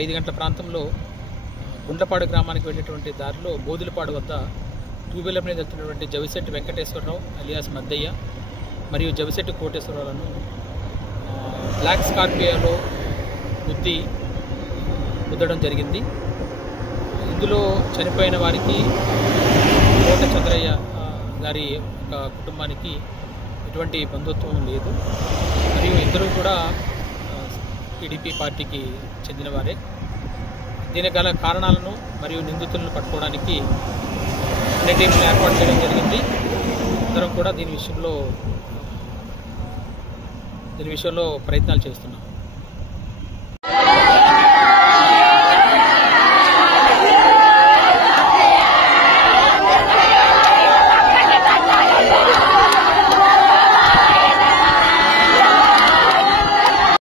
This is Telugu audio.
5 గంటల ప్రాంతంలో గుండ్లపాడు గ్రామానికి వెళ్ళేటువంటి దారిలో బోధులపాడు వద్ద 2 వీలర్ మీద వెళ్తున్నటువంటి జవిశెట్టి వెంకటేశ్వరరావు అలియాస్ మద్దయ్య మరియు జవిశెట్టి కోటేశ్వరరావులను బ్లాక్ స్కార్పియోలో గుద్దడం జరిగింది. ఇందులో చనిపోయిన వారికి కోట చంద్రయ్య గారి ఒక కుటుంబానికి ఎటువంటి బంధుత్వం లేదు. మరియు ఇద్దరు కూడా టీడీపీ పార్టీకి చెందిన వారే. దీనికి గల కారణాలను మరియు నిందితులను పట్టుకోవడానికి అన్ని టీంలు ఏర్పాటు చేయడం జరిగింది. అందరం కూడా దీని విషయంలో ప్రయత్నాలు చేస్తున్నాం.